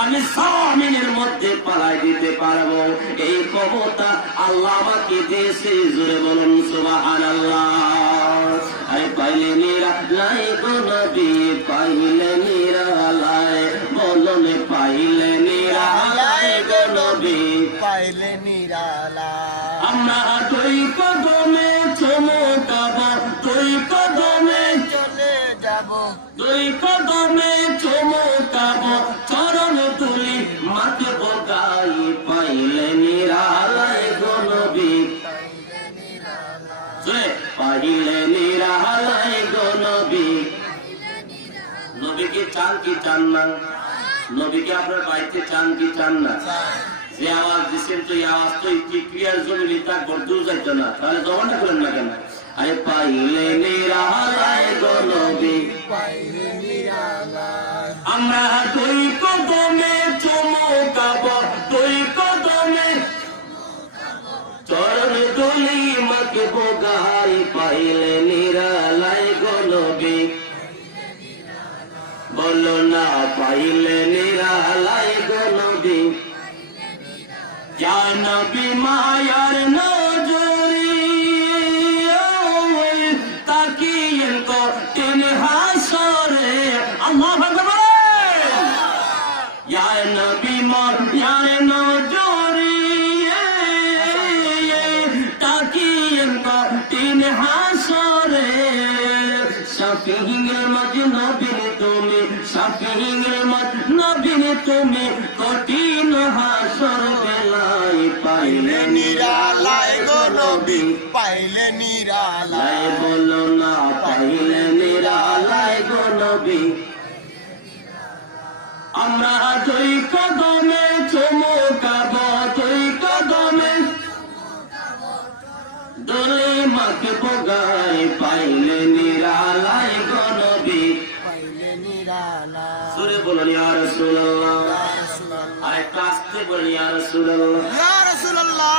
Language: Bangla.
আমি সামিনের মধ্যে পালাই দিতে পারবো, এই ক্ষমতা আল্লাহ আমাকে দিয়েছে। জোরে বলুন সুবহানাল্লাহ। আরে পাইলে নিরালাই গো নবী, পাইলে নিরালাই, বলুন পাইলে নিরালাই গো নবী, পাইলে নিরালাই। আমরা দুই কদমে চমকাবো, দুই কদমে চলে যাব, দুই কদমে চমকাবো, চরণ তুলি মাথব গাই, পাইলে নিরালাই গো নবী, পাইলে নিরালাই গো নবী। নবীকে চান কি চান না? নবীকে আপনার বাড়িতে চান কি চান না? যে আওয়াজ দিচ্ছেন তো এই আওয়াজ তো ক্রিয়ার জমি তার বর্দূর যাইতো না, তাহলে জবানটা করেন না কেন? আরে পাইলে নিরালাই গো নবী, পাইলে নিরালাই। আমরা দুই কদমে চমকাবো, দুই কদমে চরণ তুলি মাথব গাই, পাইলে নিরালাই গো নবী, বলো না পাইলে নিরালাই গো নবী। ইয়া নবী মায়ার নজরি তাকিয়েন তো তিন হাসরে, আল্লাহু আকবার। ইয়া নবী মায়ার নজরি তাকিয়েন তো তিন হাসরে, শাফিঈল মাজনবিন তুমি, শাফিঈল মাজনবিন তুমি, কঠিন হাসর বেলায় পাইলে নিরালাই গো নবী, পাইলে নিরালাই। বলো না পাইলে নিরালাই গো নবী। আমরা দুই কদমে চমকাবো, দুই কদমে দলে মাথব গাই, পাইলে নিরালাই গো নবী, পাইলে নিরালাই। সুরে বলুন ইয়া রাসূলুল্লাহ। ইয়া রাসূলুল্লাহ, আরেকটু আসতে বলুন ইয়া রাসূলুল্লাহ। ইয়া রাসূলুল্লাহ।